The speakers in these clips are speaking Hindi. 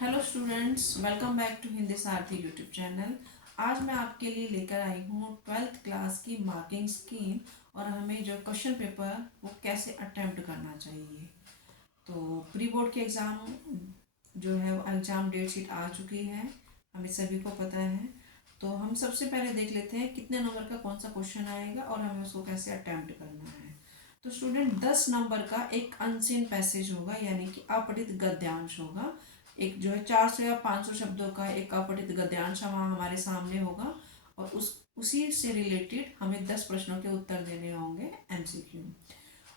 Hello students, welcome back to Hindi Sarathi YouTube channel. आज मैं आपके लिए लेकर आई हूँ 12th क्लास की मार्किंग स्कीम और हमें जो क्वेश्चन पेपर वो कैसे अटेम्प्ट करना चाहिए। तो प्री बोर्ड के एग्ज़ाम जो है वो एग्ज़ाम डेट शीट आ चुकी है, हमें सभी को पता है। तो हम सबसे पहले देख लेते हैं कितने नंबर का कौन सा क्वेश्चन आएगा और हमें उसको कैसे अटेम्प्ट करना है। तो स्टूडेंट 10 नंबर का एक अनसीन पैसेज होगा, यानी कि अपठित गद्यांश होगा। एक जो है 400 या 500 शब्दों का एक अपठित गद्यांश वहाँ हमारे सामने होगा और उसी से रिलेटेड हमें 10 प्रश्नों के उत्तर देने होंगे एमसीक्यू।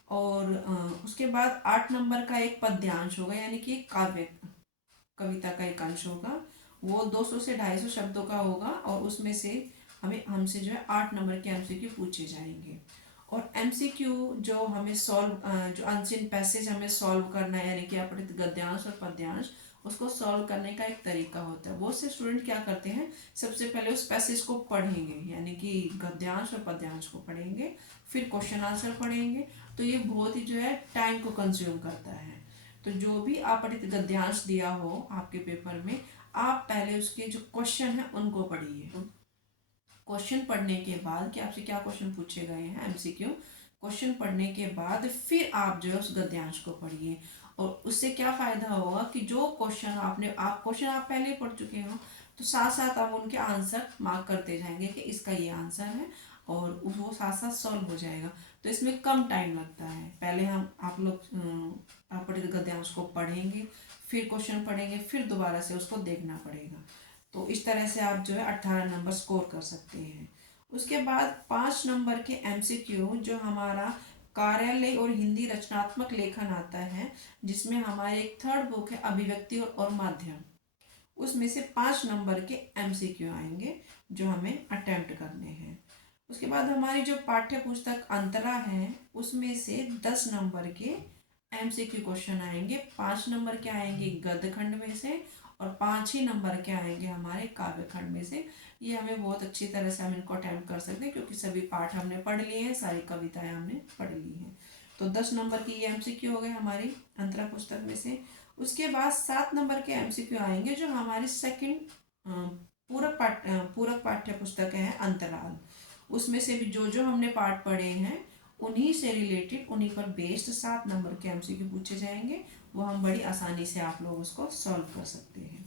और उसके बाद 8 नंबर का एक पद्यांश होगा, यानी कि काव्य कविता का एक अंश होगा। वो 200 से 250 शब्दों का होगा और उसमें से हमसे जो है 8 नंबर के एमसीक्यू पूछे जाएंगे। और एमसीक्यू जो हमें जो अनसीन पैसेज हमें सॉल्व करना है, यानी कि अपठित गद्यांश और पद्यांश, उसको सॉल्व करने का एक तरीका होता है। बहुत से स्टूडेंट क्या करते हैं, सबसे पहले उस पैसेज को पढ़ेंगे, यानी कि गद्यांश और पद्यांश को पढ़ेंगे, फिर क्वेश्चन आंसर पढ़ेंगे। तो ये बहुत ही जो है टाइम को कंज्यूम करता है। तो जो भी अपठित गद्यांश दिया हो आपके पेपर में, आप पहले उसके जो क्वेश्चन है उनको पढ़िए। क्वेश्चन पढ़ने के बाद कि आपसे क्या क्वेश्चन पूछे गए हैं एमसीक्यू, क्वेश्चन पढ़ने के बाद फिर आप जो है उस गद्यांश को पढ़िए। और उससे क्या फ़ायदा होगा कि जो क्वेश्चन आप पहले ही पढ़ चुके हो, तो साथ साथ आप उनके आंसर मार्क करते जाएंगे कि इसका ये आंसर है, और वो साथ साथ सॉल्व हो जाएगा। तो इसमें कम टाइम लगता है। पहले आप लोग अपठित गद्यांश को पढ़ेंगे, फिर क्वेश्चन पढ़ेंगे, फिर दोबारा से उसको देखना पड़ेगा। तो इस तरह से आप जो है 18 नंबर स्कोर कर सकते हैं। उसके बाद 5 नंबर के एमसीक्यू जो हमारा कार्यालय और हिंदी रचनात्मक लेखन आता है, जिसमें हमारे एक थर्ड बुक है अभिव्यक्ति और माध्यम, उसमें से 5 नंबर के एमसीक्यू आएंगे जो हमें अटेम्प्ट करने हैं। उसके बाद हमारी जो पाठ्य पुस्तक अंतरा है, उसमें से 10 नंबर के एमसीक्यू क्वेश्चन आएंगे। 5 नंबर के आएंगे गद्य खंड में से और 5 ही नंबर के आएंगे हमारे काव्य खंड में से। ये हमें बहुत अच्छी तरह से हम इनको अटेम्प्ट कर सकते हैं, क्योंकि सभी पाठ हमने पढ़ लिए हैं, सारी कविताएं हमने पढ़ ली हैं। तो 10 नंबर की ये एमसीक्यू हो गए हमारी अंतरा पुस्तक में से। उसके बाद 7 नंबर के एमसीक्यू आएंगे जो हमारी सेकंड पूरक पाठ्य पुस्तक है अंतराल। उसमें से भी जो जो हमने पाठ पढ़े हैं उन्हीं से रिलेटेड, उन्हीं पर बेस्ड 7 नंबर के एमसीक्यू पूछे जाएंगे। वो हम बड़ी आसानी से आप लोग उसको सॉल्व कर सकते हैं।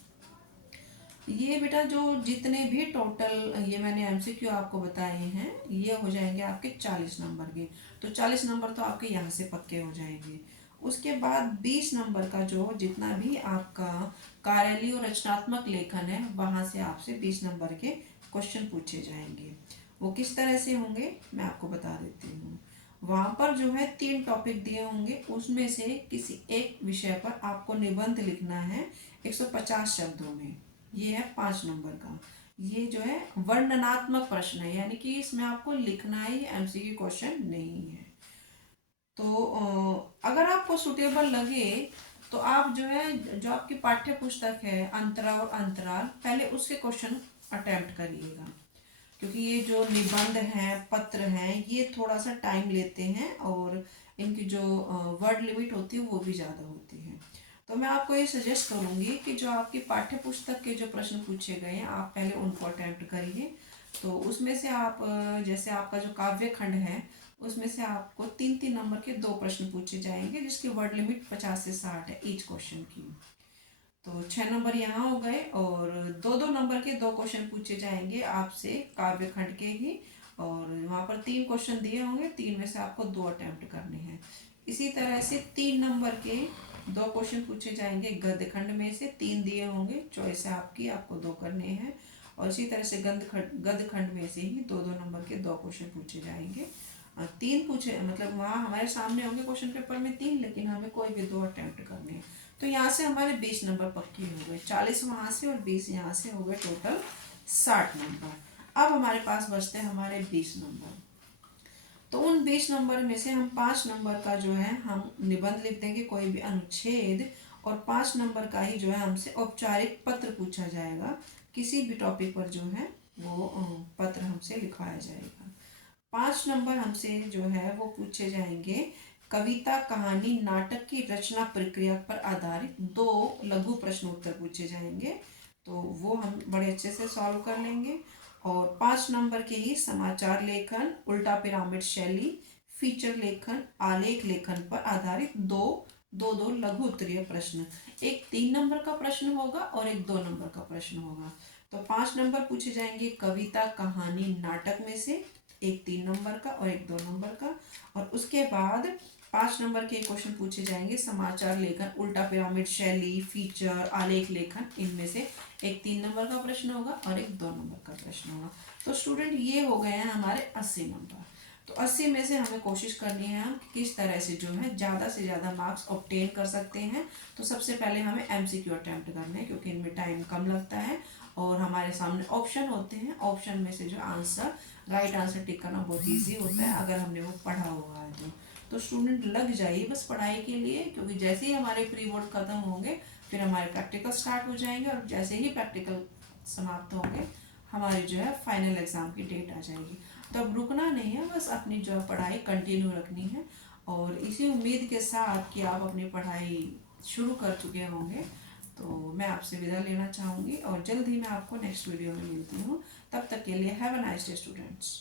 ये बेटा जो जितने भी टोटल ये मैंने एमसीक्यू आपको बताए हैं, ये हो जाएंगे आपके 40 नंबर के। तो 40 नंबर तो आपके यहाँ से पक्के हो जाएंगे। उसके बाद 20 नंबर का जो जितना भी आपका कार्यालय और रचनात्मक लेखन है, वहाँ से आपसे 20 नंबर के क्वेश्चन पूछे जाएंगे। वो किस तरह से होंगे मैं आपको बता देती हूँ। वहाँ पर जो है 3 टॉपिक दिए होंगे, उसमें से किसी एक विषय पर आपको निबंध लिखना है 150 शब्दों में। ये है 5 नंबर का। ये जो है वर्णनात्मक प्रश्न है, यानी कि इसमें आपको लिखना ही एमसीक्यू क्वेश्चन नहीं है। तो अगर आपको सुटेबल लगे तो आप जो है जो आपकी पाठ्य पुस्तक है अंतरा और अंतराल, पहले उसके क्वेश्चन अटेम्प्ट करिएगा, क्योंकि ये जो निबंध हैं, पत्र हैं, ये थोड़ा सा टाइम लेते हैं और इनकी जो वर्ड लिमिट होती है वो भी ज़्यादा होती है। तो मैं आपको ये सजेस्ट करूँगी कि जो आपकी पाठ्य पुस्तक के जो प्रश्न पूछे गए हैं, आप पहले उनको अटेम्प्ट करिए। तो उसमें से आप जैसे आपका जो काव्य खंड है, उसमें से आपको 3-3 नंबर के 2 प्रश्न पूछे जाएंगे, जिसकी वर्ड लिमिट 50 से 60 है ईच क्वेश्चन की। तो 6 नंबर यहाँ हो गए और 2-2 नंबर के 2 क्वेश्चन पूछे जाएंगे आपसे काव्य खंड के ही। और वहाँ पर 3 क्वेश्चन दिए होंगे, 3 में से आपको 2 अटेम्प्ट करने हैं। इसी तरह से 3 नंबर के 2 क्वेश्चन पूछे जाएंगे गद्य खंड में से, 3 दिए होंगे, चॉइस है आपकी, आपको 2 करने हैं। और इसी तरह से गद्य खंड में से ही 2-2 नंबर के 2 क्वेश्चन पूछे जाएंगे। 3 पूछे मतलब वहाँ हमारे सामने होंगे क्वेश्चन पेपर में 3, लेकिन हमें कोई भी 2 अटेम्प्ट करने हैं। तो यहाँ से हमारे 20 नंबर पक्के हो गए, 40 वहाँ से और 20 यहाँ से हो गए, टोटल 60 नंबर। अब हमारे पास बचते हैं हमारे 20 नंबर। तो उन 20 नंबर में से हम 5 नंबर का जो है हम निबंध लिख देंगे, कोई भी अनुच्छेद, और 5 नंबर का ही जो है हमसे औपचारिक पत्र पूछा जाएगा। किसी भी टॉपिक पर जो है वो पत्र हमसे लिखवाया जाएगा। 5 नंबर हमसे जो है वो पूछे जाएंगे कविता, कहानी, नाटक की रचना प्रक्रिया पर आधारित 2 लघु प्रश्न उत्तर पूछे जाएंगे, तो वो हम बड़े अच्छे से सॉल्व कर लेंगे। और 5 नंबर के ही समाचार लेखन, उल्टा पिरामिड शैली, फीचर लेखन, आलेख लेखन पर आधारित दो लघु उत्तरीय प्रश्न। एक 3 नंबर का प्रश्न होगा और एक 2 नंबर का प्रश्न होगा। तो 5 नंबर पूछे जाएंगे कविता, कहानी, नाटक में से, एक 3 नंबर का और एक 2 नंबर का। और उसके बाद 5 नंबर के क्वेश्चन पूछे जाएंगे समाचार लेखन, उल्टा पिरामिड शैली, फीचर, आलेख लेखन, इनमें से एक 3 नंबर का प्रश्न होगा और एक 2 नंबर का प्रश्न होगा। तो स्टूडेंट ये हो गए हैं हमारे 80 नंबर। तो 80 में से हमें कोशिश करनी है हम किस तरह से जो है ज़्यादा से ज़्यादा मार्क्स ऑब्टेन कर सकते हैं। तो सबसे पहले हमें एमसीक्यू अटैम्प्ट करना है, क्योंकि इनमें टाइम कम लगता है और हमारे सामने ऑप्शन होते हैं। ऑप्शन में से जो आंसर, राइट आंसर टिक करना बहुत ईजी होता है अगर हमने वो पढ़ा हुआ है तो स्टूडेंट लग जाइए बस पढ़ाई के लिए, क्योंकि जैसे ही हमारे प्री बोर्ड खत्म होंगे फिर हमारे प्रैक्टिकल स्टार्ट हो जाएंगे और जैसे ही प्रैक्टिकल समाप्त होंगे हमारी जो है फाइनल एग्ज़ाम की डेट आ जाएगी। तो अब रुकना नहीं है, बस अपनी जो है पढ़ाई कंटिन्यू रखनी है। और इसी उम्मीद के साथ कि आप अपनी पढ़ाई शुरू कर चुके होंगे, तो मैं आपसे विदा लेना चाहूँगी और जल्द ही मैं आपको नेक्स्ट वीडियो में मिलती हूँ। तब तक के लिए have a nice day students.